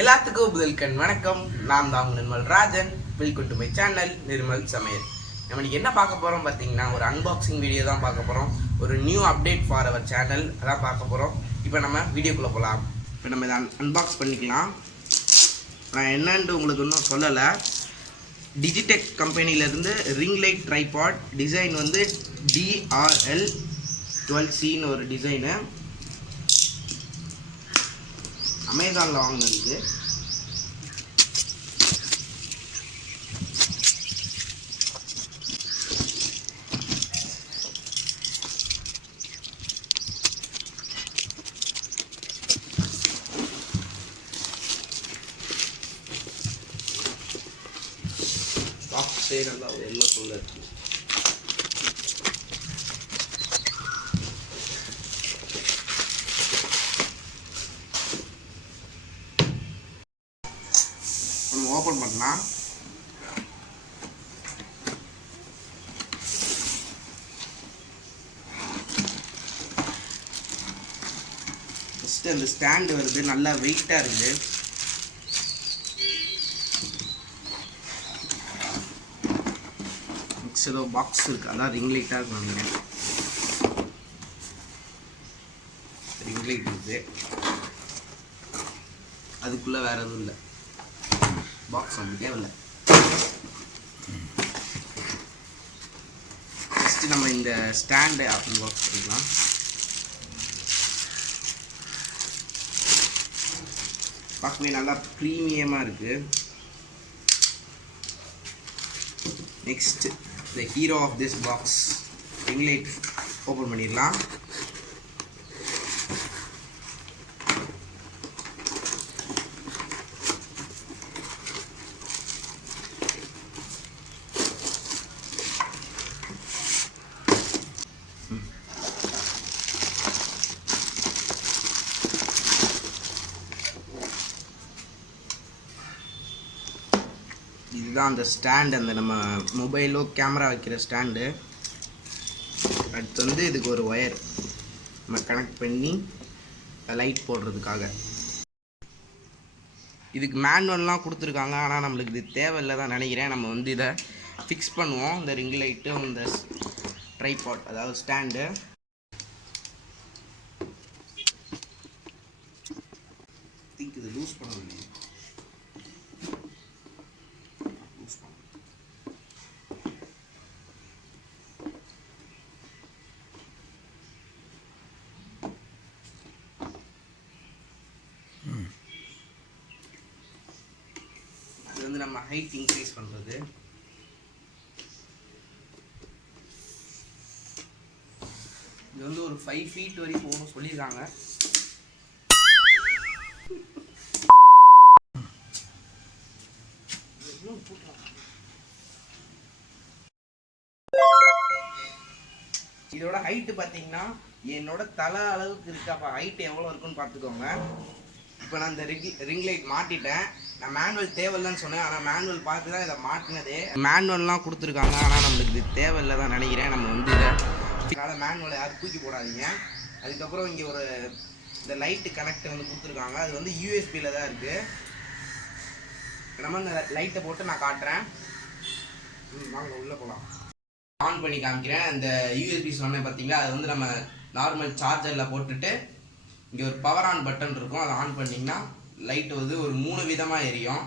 எல்லாத்துக்கும் முதல்கண் வணக்கம். நான் தான் Nirmal Rajan. Welcome to my channel Nirmal சமையல். நம்ம இன்னைக்கு என்ன பார்க்க போகிறோம் பார்த்தீங்கன்னா, ஒரு அன்பாக்சிங் வீடியோ தான் பார்க்க போகிறோம். ஒரு new update for our channel அதான் பார்க்க போகிறோம். இப்போ நம்ம வீடியோக்குள்ளே போகலாம். இப்போ நம்ம இதை அன்பாக்ஸ் பண்ணிக்கலாம். நான் என்னன்ட்டு உங்களுக்கு இன்னும் சொல்லலை. டிஜிடெக் கம்பெனிலேருந்து ரிங் லைட் ட்ரைபாட் டிசைன் வந்து DRL 12Cன்னு ஒரு டிசைனு. அமேசானில் வாங்கினது. பாக்ஸே நல்லா எல்லாம் சொல்ல இருக்கு. ஓப்பன் பண்ணலாம். ஃபஸ்ட்டு அந்த ஸ்டாண்டு வருது, நல்லா வெயிட்டாக இருக்குது. நெக்ஸ்ட் ஏதோ பாக்ஸ் இருக்குது, அதான் ரிங் லைட்டாக இருக்கும் நினைக்கிறேன். ரிங் லைட் இருக்குது, அதுக்குள்ளே வேறு எதுவும் இல்லை. பாக்ஸ் வந்து தேவையில்லை. ஃபஸ்ட்டு நம்ம இந்த ஸ்டாண்டு ஆப்பிள் பாக்ஸ் பண்ணிக்கலாம். பார்க்கவே நல்லா ப்ரீமியமாக இருக்குது. Next the hero of this box ring light open பண்ணிடலாம். இதுதான் அந்த ஸ்டாண்டு, அந்த நம்ம மொபைலோ கேமரா வைக்கிற ஸ்டாண்டு. அடுத்து வந்து இதுக்கு ஒரு ஒயர் நம்ம கனெக்ட் பண்ணி லைட் போடுறதுக்காக. இதுக்கு மேனுவல்லாம் கொடுத்துருக்காங்க, ஆனால் நம்மளுக்கு இது தேவையில்லை தான் நினைக்கிறேன். நம்ம வந்து இதை ஃபிக்ஸ் பண்ணுவோம். இந்த ரிங் லைட்டும் இந்த ட்ரைபாட் அதாவது ஸ்டாண்டு. திங்க் இது லூஸ் பண்ண முடியும். இது வந்து நம்ம ஹைட் இன்க்ரீஸ் பண்ணுறது. இது வந்து ஒரு 5 feet வரைக்கும் போகணும் சொல்லியிருக்காங்க. இதோட ஹைட்டு பார்த்தீங்கன்னா என்னோட தலை அளவுக்கு இருக்கு. அப்போ ஹைட் எவ்வளோ இருக்குன்னு பார்த்துக்கோங்க. இப்போ நான் இந்த ரிங் லைட் மாட்டிட்டேன். நான் மேனுவல் தேவையில்லைன்னு சொன்னேன், ஆனால் மேனுவல் பார்த்து தான் இதை மாட்டினதே. மேனுவல்லாம் கொடுத்துருக்காங்க, ஆனால் நம்மளுக்கு இது தேவையில்லை தான் நினைக்கிறேன். நம்ம வந்து இதை மேனுவலை யாரும் தூக்கி போடாதீங்க. அதுக்கப்புறம் இங்கே ஒரு இந்த லைட்டு கனெக்ட் வந்து கொடுத்துருக்காங்க. அது வந்து யூஎஸ்பியில் தான் இருக்குது. நம்ம இந்த லைட்டை போட்டு நான் காட்டுறேன். வாங்க உள்ளே போகலாம். ஆன் பண்ணி காமிக்கிறேன். இந்த யூஎஸ்பி சொன்னேன் பார்த்தீங்களா, அது வந்து நம்ம நார்மல் சார்ஜரில் போட்டுட்டு இங்கே ஒரு பவர் ஆன் பட்டன் இருக்கும், அதை ஆன் பண்ணிங்கன்னா லைட் வந்து ஒரு 3 விதமாக எரியும்.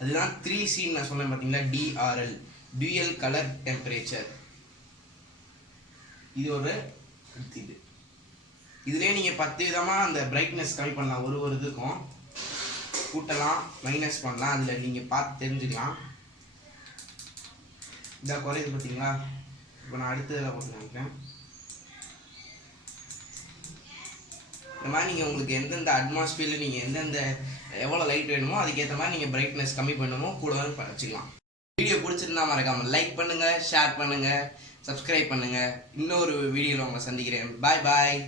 அதுதான் 3Cன்னு நான் சொன்னேன் பார்த்தீங்களா, DRL டியூயல் கலர் டெம்பரேச்சர். இது ஒரு இது இதுலேயே நீங்கள் 10 விதமாக அந்த பிரைட்னஸ் கம்மி பண்ணலாம். ஒரு இதுக்கும் கூட்டலாம், மைனஸ் பண்ணலாம். அதில் நீங்கள் பார்த்து தெரிஞ்சுக்கலாம். இதாக குறையுது பார்த்தீங்களா. இப்போ நான் அடுத்ததில் போட்டு நினைக்கிறேன். இந்த மாதிரி நீங்கள் உங்களுக்கு எந்தெந்த அட்மாஸ்பியரில் நீங்கள் எந்தெந்த எவ்வளோ லைட் வேணுமோ அதுக்கேற்ற மாதிரி நீங்கள் பிரைட்னஸ் கம்மி பண்ணணுமோ கூட வச்சுக்கலாம். வீடியோ பிடிச்சிருந்தா மறக்காமல் லைக் பண்ணுங்கள், ஷேர் பண்ணுங்கள், சப்ஸ்கிரைப் பண்ணுங்கள். இன்னொரு வீடியோவில் உங்களை சந்திக்கிறேன். பாய் பாய்.